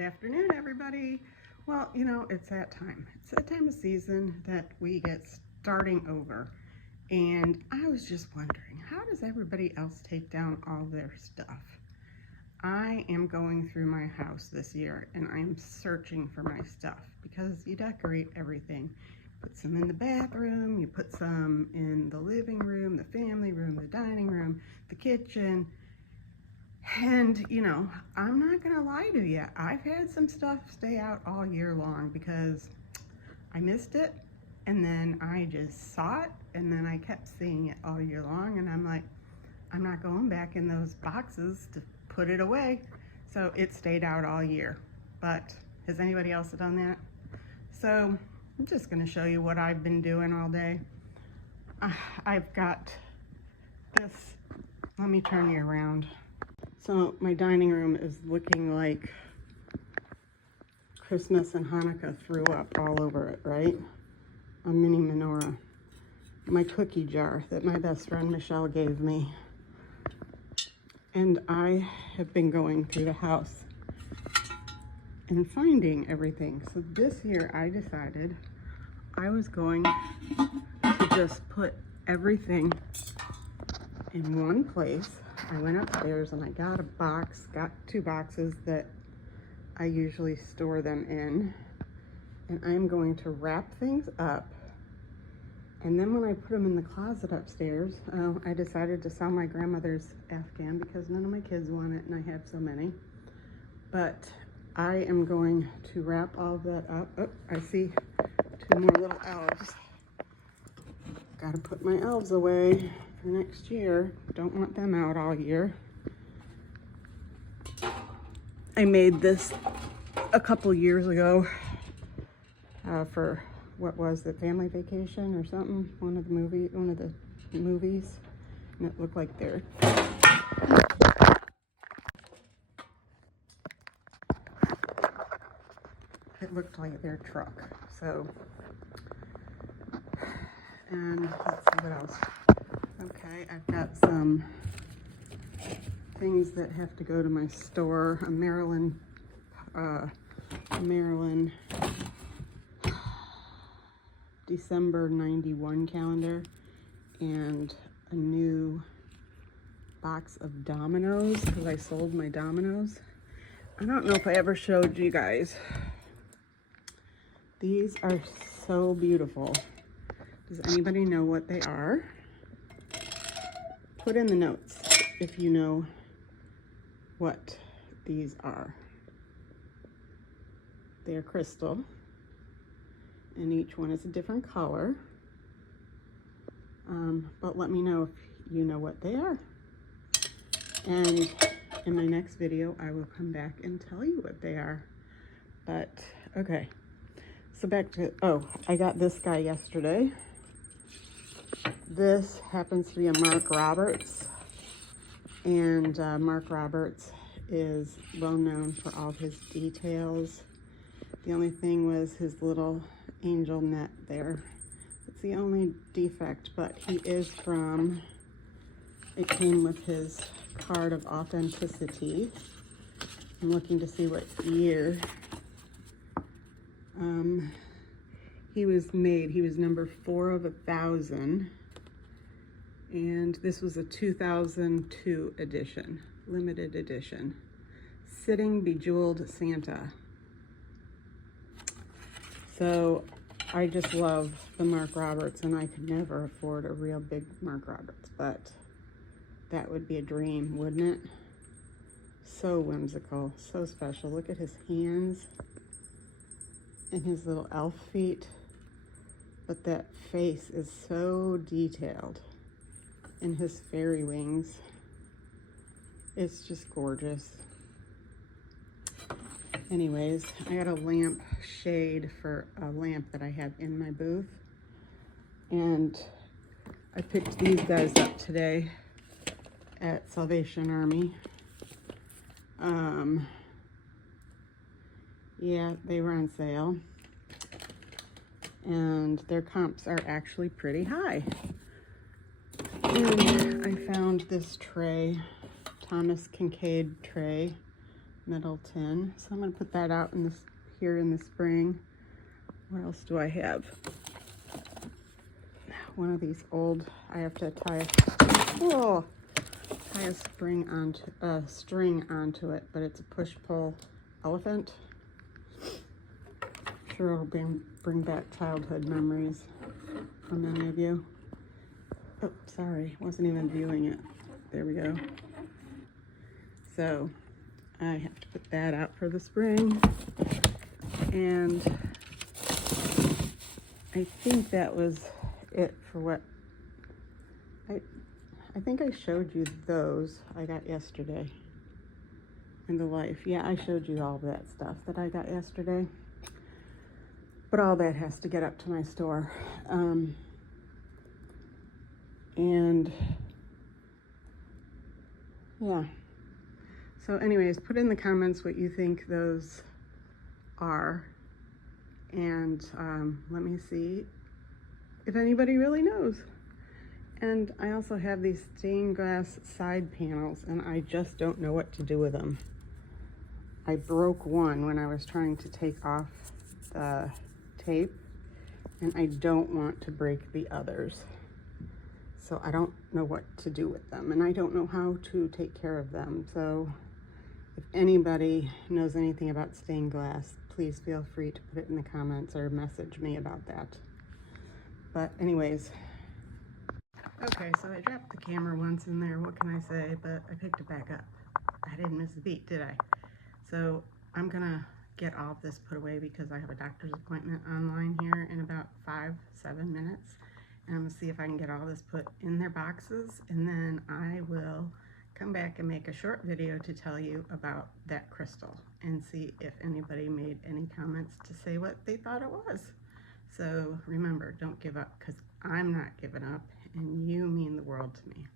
Good afternoon, everybody. Well, you know, it's that time. It's that time of season that we get starting over. And I was just wondering, how does everybody else take down all their stuff? I am going through my house this year and I'm searching for my stuff because you decorate everything. Put some in the bathroom, you put some in the living room, the family room, the dining room, the kitchen. And, you know, I'm not going to lie to you. I've had some stuff stay out all year long because I missed it and then I just saw it and then I kept seeing it all year long and I'm like, I'm not going back in those boxes to put it away. So it stayed out all year. But has anybody else done that? So I'm just going to show you what I've been doing all day. I've got this, let me turn you around. So my dining room is looking like Christmas and Hanukkah threw up all over it, right? A mini menorah. My cookie jar that my best friend Michelle gave me. And I have been going through the house and finding everything. So this year I decided I was going to just put everything in one place. I went upstairs and I got two boxes that I usually store them in. And I'm going to wrap things up. And then when I put them in the closet upstairs, I decided to sell my grandmother's Afghan because none of my kids want it and I have so many. But I am going to wrap all that up. Oh, I see two more little elves. Gotta put my elves away for next year. Don't want them out all year. I made this a couple years ago for what was it, Family Vacation or something? One of the movies, and it looked like their truck. So, and let's see what else. Okay, I've got some things that have to go to my store. A Maryland December 91 calendar and a new box of dominoes because I sold my dominoes. I don't know if I ever showed you guys. These are so beautiful. Does anybody know what they are? Put in the notes if you know what these are. They're crystal, and each one is a different color. But let me know if you know what they are. And in my next video, I will come back and tell you what they are. But, okay. So back to, I got this guy yesterday. This happens to be a Mark Roberts. And Mark Roberts is well known for all of his details. The only thing was his little angel net there. It's the only defect, but he is from, it came with his card of authenticity. I'm looking to see what year he was made. He was number 4 of 1,000. And this was a 2002 edition, limited edition. Sitting Bejeweled Santa. So I just love the Mark Roberts, and I could never afford a real big Mark Roberts, but that would be a dream, wouldn't it? So whimsical, so special. Look at his hands and his little elf feet, but that face is so detailed. And his fairy wings. It's just gorgeous. Anyways, I got a lamp shade for a lamp that I have in my booth. And I picked these guys up today at Salvation Army. Yeah, they were on sale. And their comps are actually pretty high. And I found this tray, Thomas Kincaid tray, Middleton. So I'm going to put that out in this here in the spring. What else do I have? One of these old, I have to tie a string onto it, but it's a push-pull elephant. Sure it'll bring back childhood memories for many of you. Oh, sorry, wasn't even viewing it. There we go. So I have to put that out for the spring. And I think that was it for what I think I showed you those I got yesterday in the life. Yeah, I showed you all that stuff that I got yesterday. But all that has to get up to my store. And yeah. So anyways, put in the comments what you think those are. And let me see if anybody really knows. And I also have these stained glass side panels, and I just don't know what to do with them. I broke one when I was trying to take off the tape, and I don't want to break the others. So I don't know what to do with them, and I don't know how to take care of them. So if anybody knows anything about stained glass, please feel free to put it in the comments or message me about that. But anyways, okay, so I dropped the camera once in there, what can I say, but I picked it back up. I didn't miss a beat, did I? So I'm gonna get all of this put away because I have a doctor's appointment online here in about 5-7 minutes. And I'm gonna see if I can get all this put in their boxes, and then I will come back and make a short video to tell you about that crystal and see if anybody made any comments to say what they thought it was. So remember, don't give up, because I'm not giving up, and you mean the world to me.